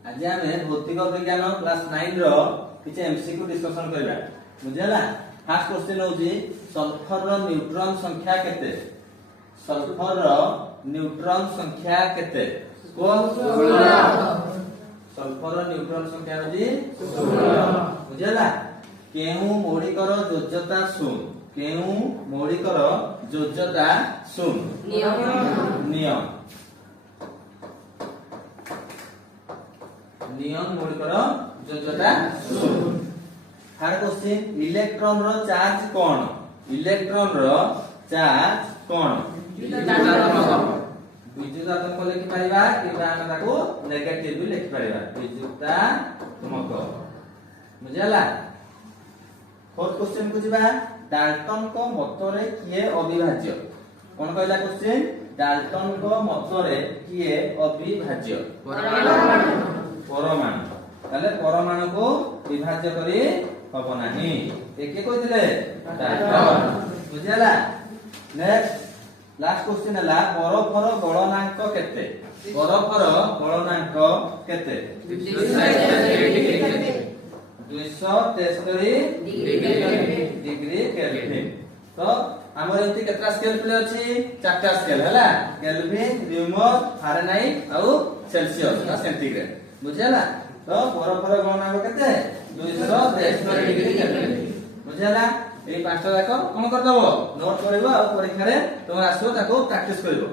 आज आम भौतिक विज्ञान क्लास 9 रो किछि एमसीक्यू डिस्कशन करबा बुझला। फर्स्ट क्वेश्चन होची सल्फर रो न्यूट्रॉन संख्या केते? सल्फर रो न्यूट्रॉन संख्या केते? 16। सल्फर रो न्यूट्रॉन संख्या होची 16 बुझला। केहू मौलिकर योज्यता सुन, केहू मौलिकर योज्यता सुन। नियम नियम मौलिकर योज्यता सुन। थर्ड क्वेश्चन इलेक्ट्रॉन रो चार्ज कोन? इलेक्ट्रॉन रो चार्ज कोन? विद्युतात्मक लिखि परिबा किबा हम ताको नेगेटिव भी लिखि परिबा। विद्युतात्मक बुझला। फोर्थ क्वेश्चन को जिबा डाल्टन को मतरे किए अविभाज्य? कोन कहला क्वेश्चन? डाल्टन को मतरे किए अविभाज्य? परमाणु। ताले परमाणु को विभाज्य करी हबो नाही। एके कहिथिले डाल्टन बुझला। नेक्स्ट लास्ट क्वेश्चन हला बरफर गलनांक केते? बरफर गलनांक केते? 273 डिग्री केल्विन। तो हमर एति केतरा स्केल प्ले अछि? चारटा स्केल हला केल्विन, न्यूमन, फारेनहाइट और सेल्सियस और सेंटीग्रेड बुझला। तो बरफर गलनांक केते? 273 डिग्री केल्विन बुझला। ए पांचटा जाको कोन कर दबो नोट करबो और परीक्षा रे तुम आसो ताको प्रैक्टिस करबो।